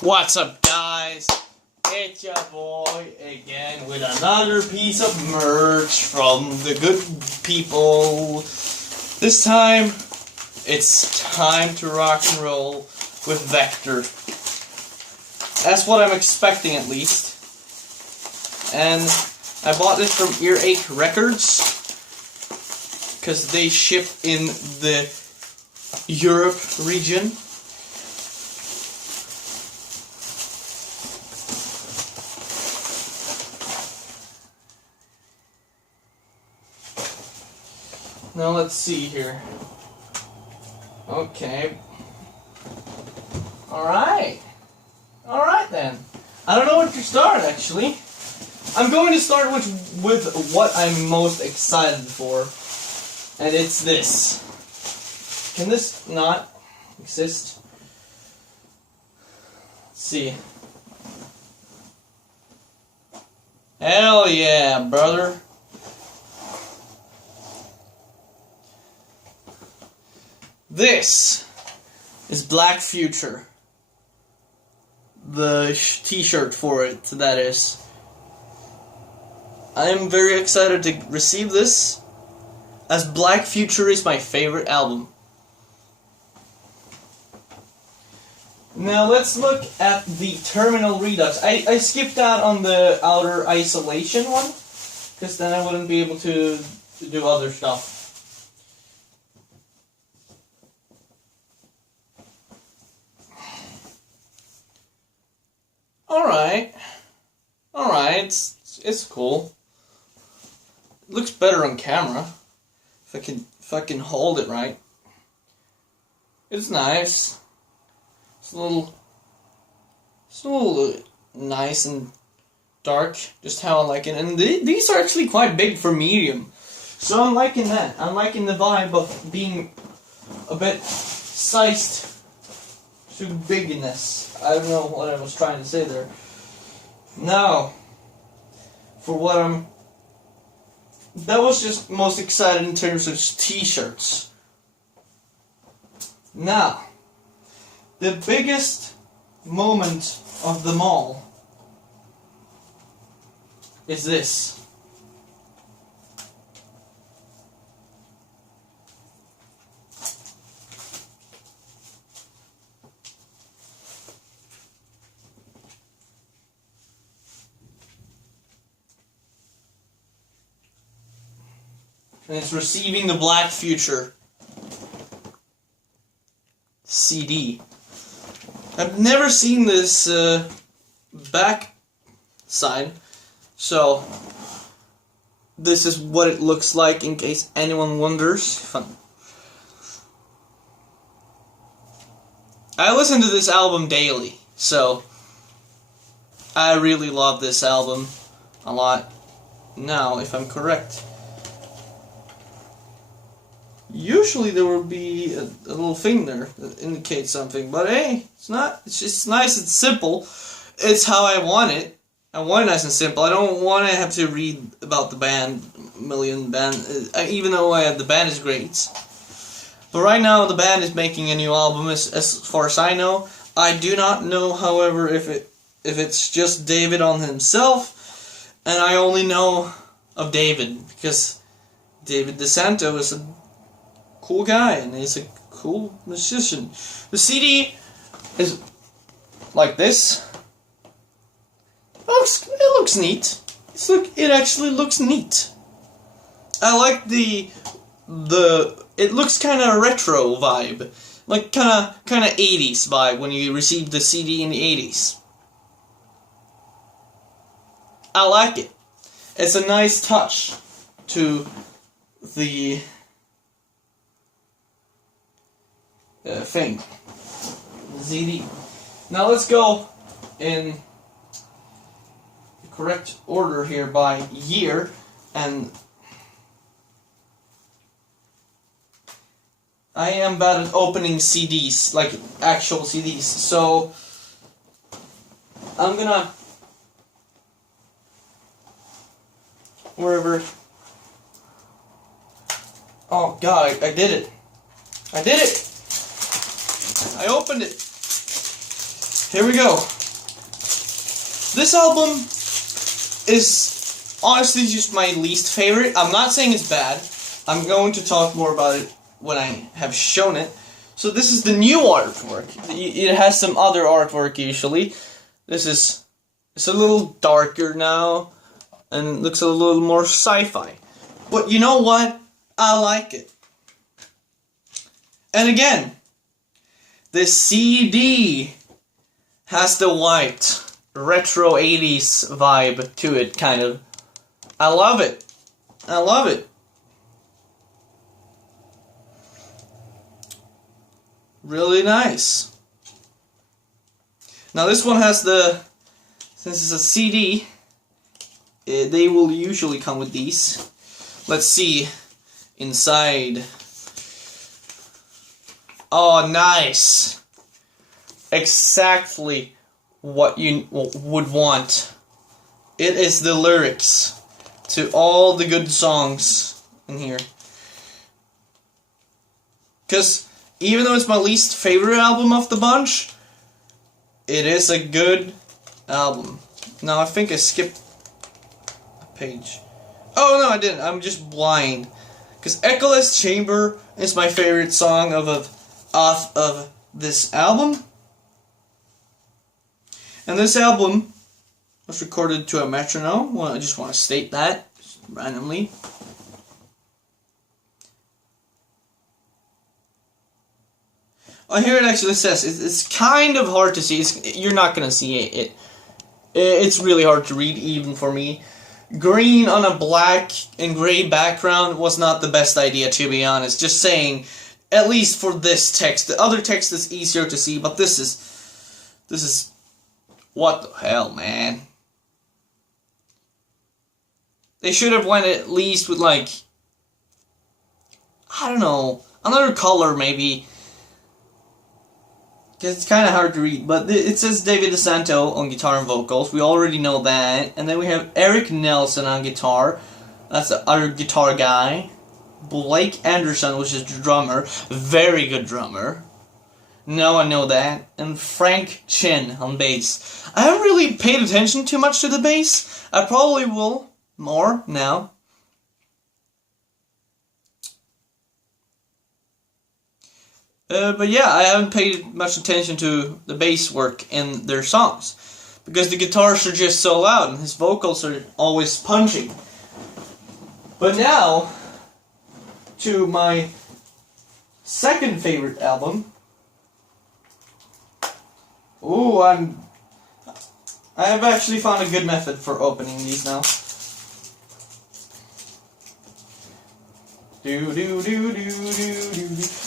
What's up, guys? It's your boy again with another piece of merch from the good people. This time, it's time to rock and roll with Vektor. That's what I'm expecting, at least. And I bought this from Earache Records because they ship in the Europe region. Now let's see here. Okay. Alright then. I don't know what to start, actually. I'm going to start with what I'm most excited for. And it's this. Can this not exist? Let's see. Hell yeah, brother. This is Black Future. The t-shirt for it, that is. I am very excited to receive this, as Black Future is my favorite album. Now let's look at the Terminal Redux. I skipped out on the outer isolation one, because then I wouldn't be able to do other stuff. Alright, it's cool. It looks better on camera, if I can hold it right. It's nice. It's a little nice and dark, just how I like it. And these are actually quite big for medium, so I'm liking that. I'm liking the vibe of being a bit sized to bigness. I don't know what I was trying to say there. Now, for what that was just most excited in terms of t-shirts. Now, the biggest moment of them all is this. And it's receiving the Black Future CD. I've never seen this back side, so this is what it looks like in case anyone wonders. I listen to this album daily, so I really love this album a lot. Now, if I'm correct, usually there will be a little thing there that indicates something, but hey, it's not. It's just nice and simple. It's how I want it. I want it nice and simple. I don't want to have to read about the band, even though the band is great. But right now the band is making a new album, as far as I know. I do not know, however, if it's just David on himself, and I only know of David because David DeSanto is a cool guy, and he's a cool musician. The CD is like this. It looks neat. It actually looks neat. I like it looks kind of retro vibe, like kind of 80s vibe when you receive the CD in the 80s. I like it. It's a nice touch to the thing. ZD. Now let's go in the correct order here by year, and I am bad at opening CDs, like actual CDs, so I'm gonna wherever. Oh god, I did it. I did it! I opened it! here we go. This album is honestly just my least favorite. I'm not saying it's bad. I'm going to talk more about it when I have shown it. So this is the new artwork. It has some other artwork usually. It's a little darker now and looks a little more sci-fi. But you know what? I like it. And again, the CD has the white retro 80s vibe to it, kind of. I love it. I love it. Really nice. Now this one has since it's a CD, they will usually come with these. Let's see inside. Oh, nice. Exactly what you would want. It is the lyrics to all the good songs in here. Because even though it's my least favorite album of the bunch, it is a good album. Now I think I skipped a page. Oh no, I didn't. I'm just blind. Because Echoless Chamber is my favorite song off of this album. And this album was recorded to a metronome. Well, I just want to state that just randomly. Oh, here it actually says it's kind of hard to see. You're not gonna see it. It's really hard to read even for me. Green on a black and gray background was not the best idea, to be honest. Just saying, at least for this text. The other text is easier to see, but this is what the hell, man. They should have went at least with, like, I don't know, another color maybe. Because it's kind of hard to read. But it says David DeSanto on guitar and vocals. We already know that. And then we have Eric Nelson on guitar. That's the other guitar guy. Blake Anderson, which is the drummer. Very good drummer. Now I know that. And Frank Chin on bass. I haven't really paid attention too much to the bass. I probably will more now. But yeah, I haven't paid much attention to the bass work in their songs. Because the guitars are just so loud and his vocals are always punching. But now, to my second favorite album. Ooh, I have actually found a good method for opening these now.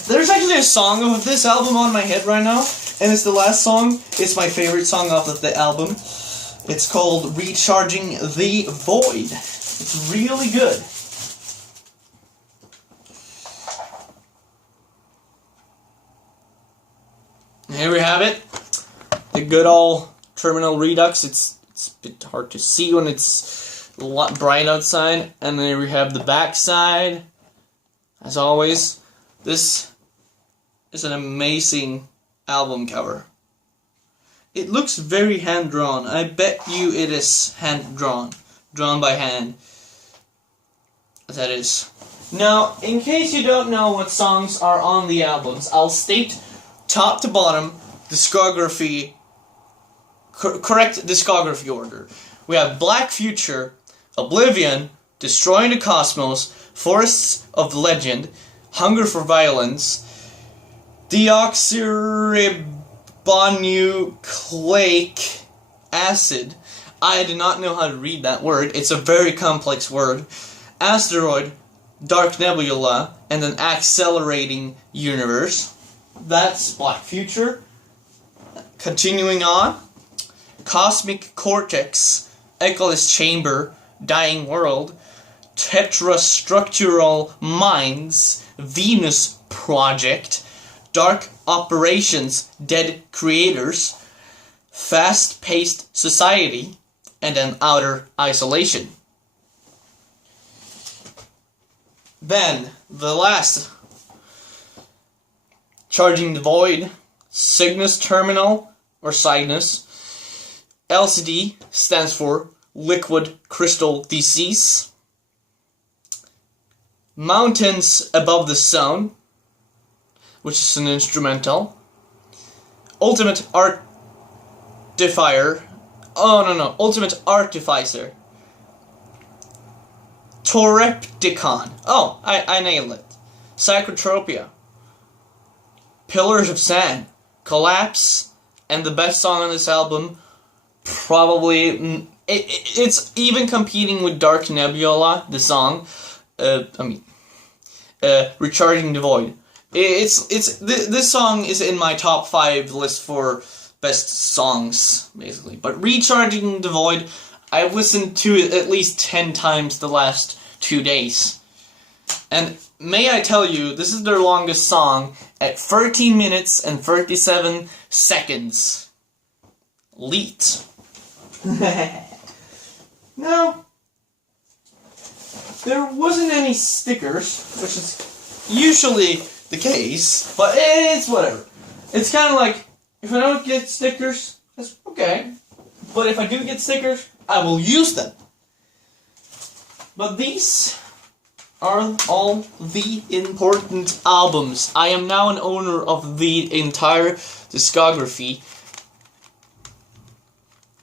There's actually a song of this album on my head right now, and it's the last song. It's my favorite song off of the album. It's called Recharging the Void. It's really good. Here we have it. The good old Terminal Redux. It's a bit hard to see when it's a lot bright outside. And then we have the back side. As always, this is an amazing album cover. It looks very hand-drawn. I bet you it is hand-drawn. Drawn by hand. That is. Now, in case you don't know what songs are on the albums, I'll state top to bottom discography, correct discography order. We have Black Future, Oblivion, Destroying the Cosmos, Forests of Legend, Hunger for Violence, Deoxyribonucleic acid. I do not know how to read that word. It's a very complex word. Asteroid, Dark Nebula, and an Accelerating Universe. That's Black Future. Continuing on, Cosmic Cortex, Echoless Chamber, Dying World, Tetrastructural Minds, Venus Project, Dark Operations, Dead Creators, Fast-Paced Society, and then Outer Isolation. Then, the last, Charging the Void, Cygnus Terminal, or Cygnus. LCD stands for Liquid Crystal Disease. Mountains Above the Sun, which is an instrumental. Ultimate Artificer. Ultimate Artificer. Torepticon. Oh, I nailed it. Psychotropia. Pillars of Sand. Collapse. And the best song on this album, probably, it's even competing with Dark Nebula, the song. Recharging the Void. This song is in my top 5 list for best songs, basically. But Recharging the Void, I've listened to it at least 10 times the last 2 days. And may I tell you, this is their longest song at 13 minutes and 37 seconds. Leet. Now, there wasn't any stickers, which is usually the case, but it's whatever. It's kind of like, if I don't get stickers, that's okay. But if I do get stickers, I will use them. But these are all the important albums. I am now an owner of the entire discography,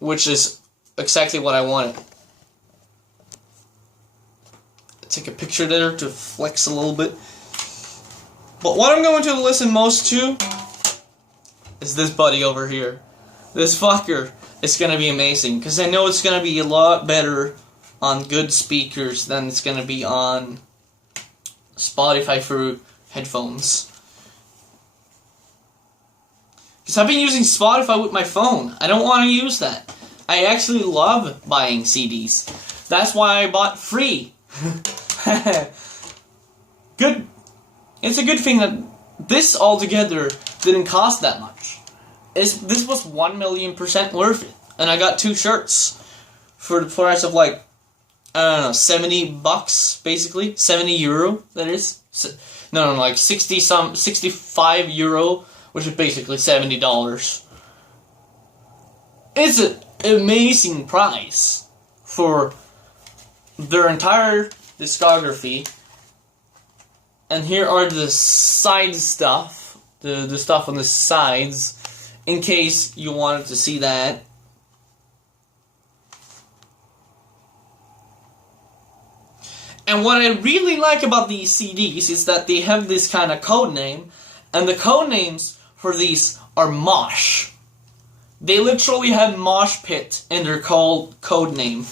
which is exactly what I wanted. Take a picture there to flex a little bit. But what I'm going to listen most to is this buddy over here. This fucker is going to be amazing, because I know it's going to be a lot better on good speakers than it's going to be on Spotify for headphones. Because I've been using Spotify with my phone. I don't want to use that. I actually love buying CDs. That's why I bought free. Good. It's a good thing that this altogether didn't cost that much. This was 1,000,000% worth it. And I got 2 shirts for the price of like, I don't know, $70 basically. €70, that is. No, like 65 euro, which is basically $70. It's an amazing price for their entire discography. And here are the side stuff, the stuff on the sides, in case you wanted to see that. And what I really like about these CDs is that they have this kind of code name, and the code names for these are Mosh. They literally have Mosh Pit in their code name,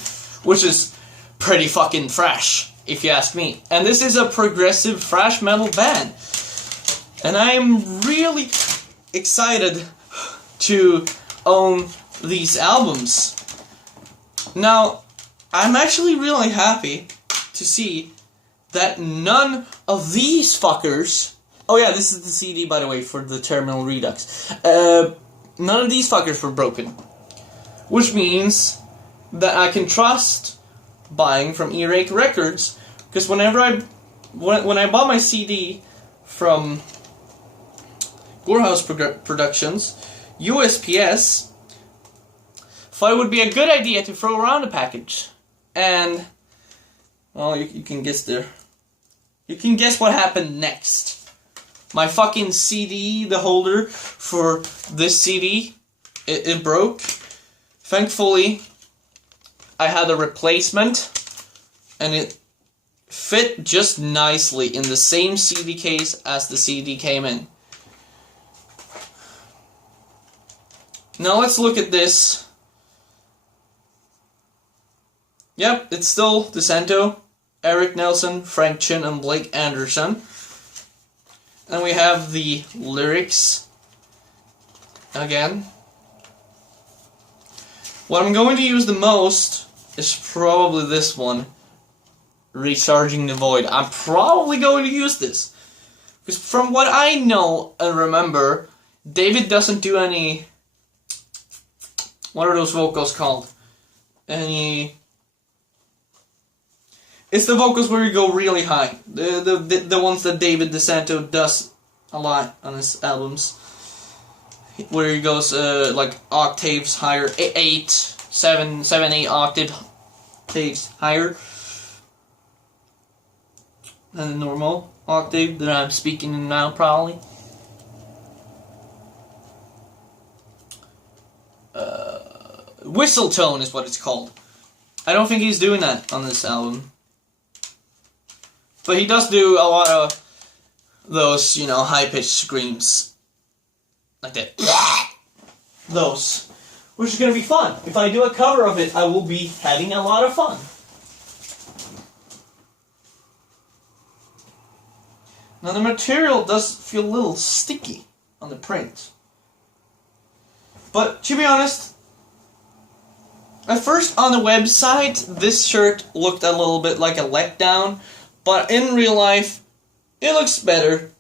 which is pretty fucking fresh, if you ask me. And this is a progressive thrash metal band. And I am really excited to own these albums. Now, I'm actually really happy to see that none of these fuckers... Oh yeah, this is the CD, by the way, for the Terminal Redux. None of these fuckers were broken. Which means that I can trust buying from Earache Records, because when I bought my CD from Gorehouse Productions, USPS, thought it would be a good idea to throw around a package. And, well, you can guess there. You can guess what happened next. My fucking CD, the holder for this CD, it broke. Thankfully, I had a replacement, and it fit just nicely in the same CD case as the CD came in. Now let's look at this. Yep, it's still DeSanto, Eric Nelson, Frank Chin, and Blake Anderson. And we have the lyrics again. What I'm going to use the most is probably this one, Recharging the Void. I'm probably going to use this, because from what I know and remember, David doesn't do any... What are those vocals called? It's the vocals where you go really high. The ones that David DeSanto does a lot on his albums. where he goes like octaves higher, 8, 7, 8 octaves higher than the normal octave that I'm speaking in now, probably. Whistle tone is what it's called. I don't think he's doing that on this album. But he does do a lot of those, you know, high-pitched screams. Like that. Those. Which is going to be fun. If I do a cover of it, I will be having a lot of fun. Now the material does feel a little sticky on the print. But to be honest, at first on the website, this shirt looked a little bit like a letdown, but in real life, it looks better.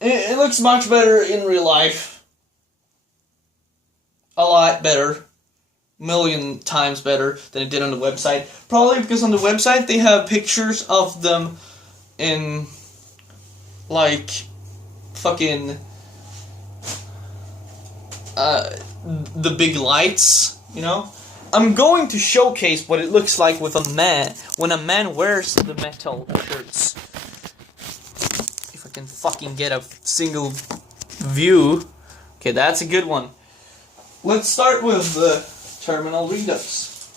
It looks much better in real life. A lot better. Million times better than it did on the website. Probably because on the website they have pictures of them in, like, fucking, the big lights. You know, I'm going to showcase what it looks like with a man when a man wears the metal shirts. If I can fucking get a single view. Okay, that's a good one. Let's start with the terminal redux.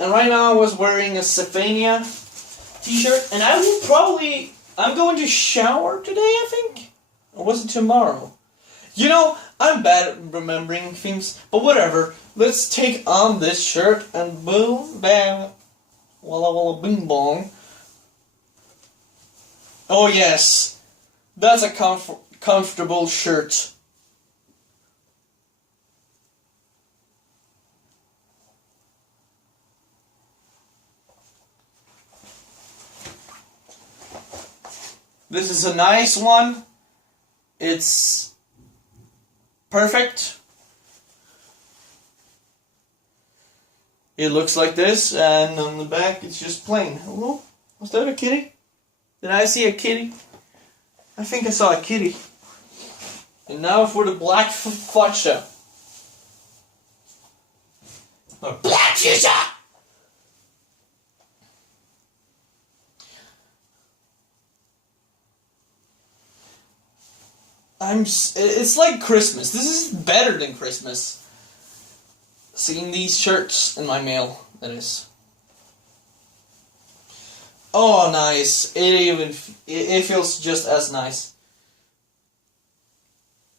And right now I was wearing a Cephania t-shirt, and I'm going to shower today, I think? Or was it tomorrow? You know, I'm bad at remembering things, but whatever. Let's take on this shirt and boom, bam, walla walla bing bong. Oh yes, that's a comfortable shirt. This is a nice one. It's perfect. It looks like this, and on the back it's just plain. Hello? Was that a kitty? Did I see a kitty? I think I saw a kitty. And now for the black fuchsia. The black fuchsia! It's like Christmas. This is better than Christmas. Seeing these shirts in my mail, that is. Oh, nice. It feels just as nice.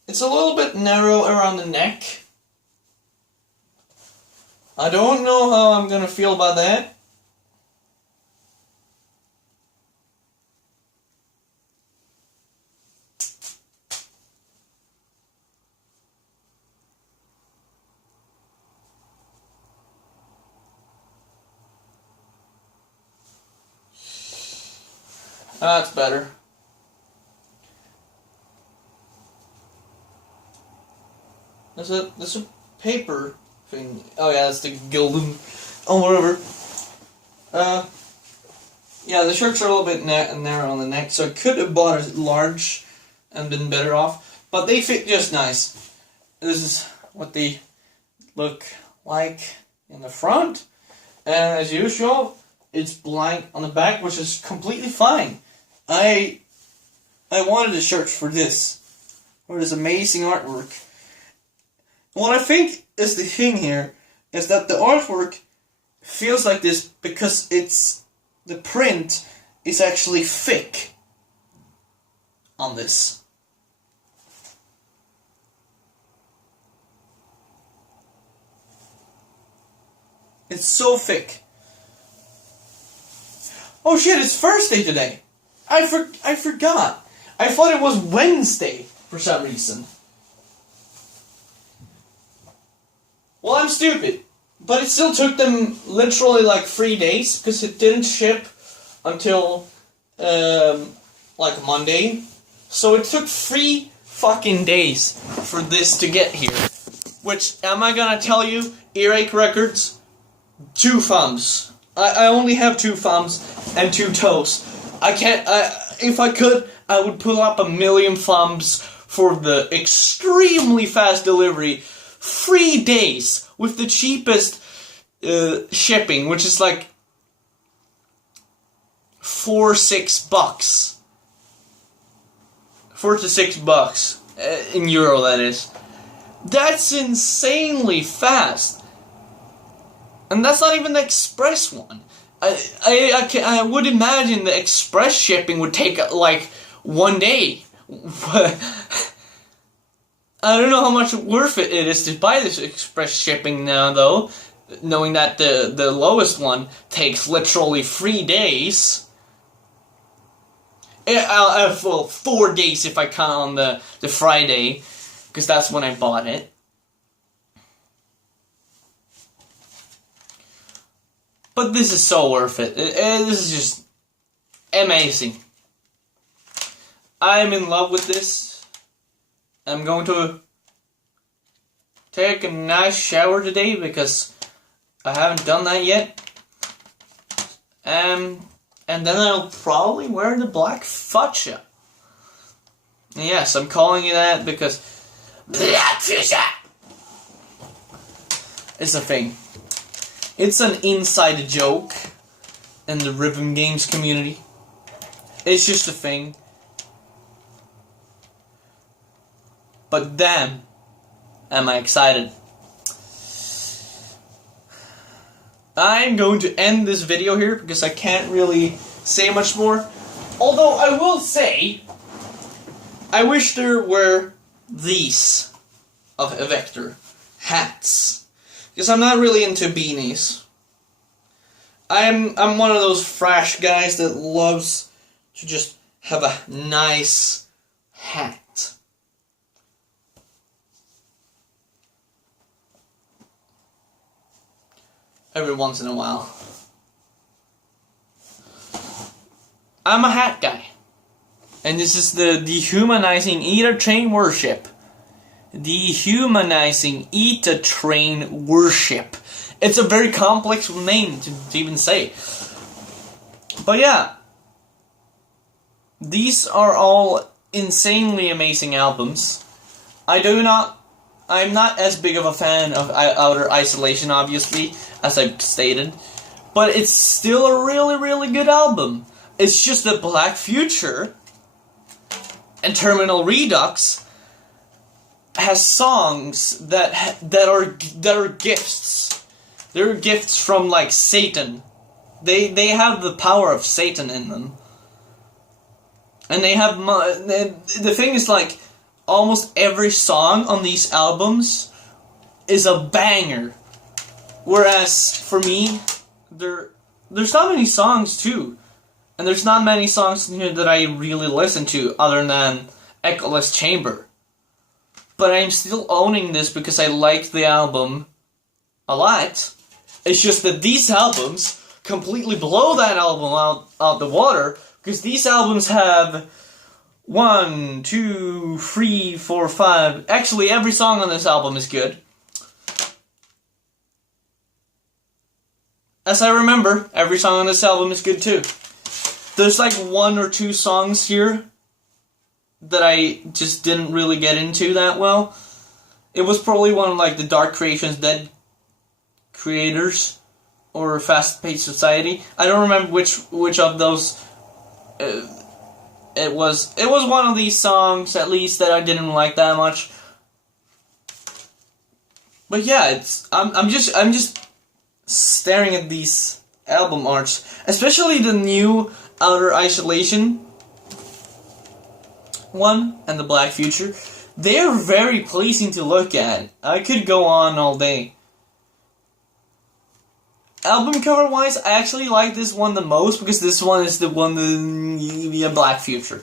It's a little bit narrow around the neck. I don't know how I'm gonna feel about that. That's better. There's a paper thing. Oh yeah, that's the Gildan. Oh, whatever. Yeah, the shirts are a little bit narrow on the neck, so I could have bought a large and been better off. But they fit just nice. This is what they look like in the front. And as usual, it's blank on the back, which is completely fine. I wanted a shirt for this amazing artwork. What I think is the thing here is that the artwork feels like this because the print is actually thick on this. It's so thick. Oh shit, it's Thursday today. I forgot. I thought it was Wednesday for some reason. Well, I'm stupid. But it still took them literally like 3 days because it didn't ship until like Monday. So it took 3 fucking days for this to get here. Which, am I gonna tell you, Earache Records, 2 thumbs. I only have 2 thumbs and 2 toes. If I could, I would pull up a million thumbs for the extremely fast delivery, 3 days with the cheapest shipping, which is like $4-6. $4 to $6 in euro, that is. That's insanely fast, and that's not even the express one. I would imagine the express shipping would take like 1 day. I don't know how much worth it is to buy this express shipping now, though, knowing that the lowest one takes literally 3 days. Well, 4 days if I count on the Friday, because that's when I bought it. But this is so worth it. This is just amazing. I'm in love with this. I'm going to take a nice shower today because I haven't done that yet. And then I'll probably wear the black fuchsia. Yes, I'm calling it that because black fuchsia is a thing. It's an inside joke in the rhythm games community. It's just a thing. But damn, am I excited. I'm going to end this video here because I can't really say much more. Although I will say, I wish there were these of a Vektor hats. Because I'm not really into beanies. I'm one of those fresh guys that loves to just have a nice hat. Every once in a while. I'm a hat guy. And this is the Dehumanizing Eater Train Worship. Dehumanizing Eater Train Worship. It's a very complex name to even say. But yeah. These are all insanely amazing albums. I'm not as big of a fan of Outer Isolation, obviously, as I've stated. But it's still a really, really good album. It's just that Black Future and Terminal Redux has songs that are gifts. They're gifts from like Satan. They have the power of Satan in them. And they have the thing is, like, almost every song on these albums is a banger. Whereas for me, there's not many songs too. And there's not many songs in here that I really listen to other than Echoless Chamber. But I'm still owning this because I like the album a lot. It's just that these albums completely blow that album out the water, because these albums have 1, 2, 3, 4, 5. Actually, every song on this album is good. As I remember, every song on this album is good too. There's like 1 or 2 songs here that I just didn't really get into that well. It was probably one of like the Dark Creations Dead creators or Fast Paced Society. I don't remember which of those it was. It was one of these songs at least that I didn't like that much. But yeah, I'm just staring at these album arts, especially the new Outer Isolation one and the Black Future. They're very pleasing to look at. I could go on all day. Album cover wise, I actually like this one the most because this one is the one the Black Future.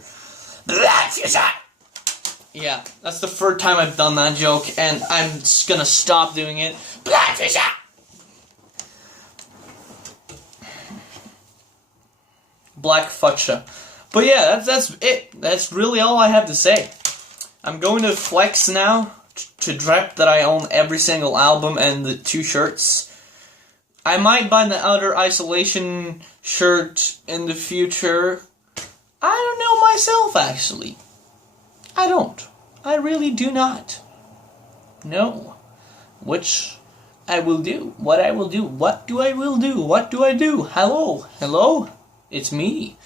Black Future! Yeah, that's the third time I've done that joke, and I'm just gonna stop doing it. Black Future! Black Fuchsia. But yeah, that's it. That's really all I have to say. I'm going to flex now to drop that I own every single album and the 2 shirts. I might buy the Outer Isolation shirt in the future. I don't know, myself, actually. I don't. I really do not know which I will do, what I will do, what do I will do, what do I do, hello, hello, it's me.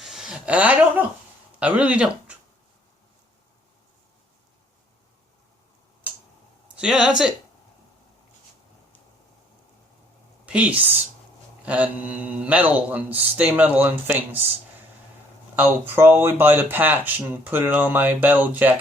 I don't know. I really don't. So yeah, that's it. Peace. And metal, and stay metal and things. I'll probably buy the patch and put it on my battle jacket.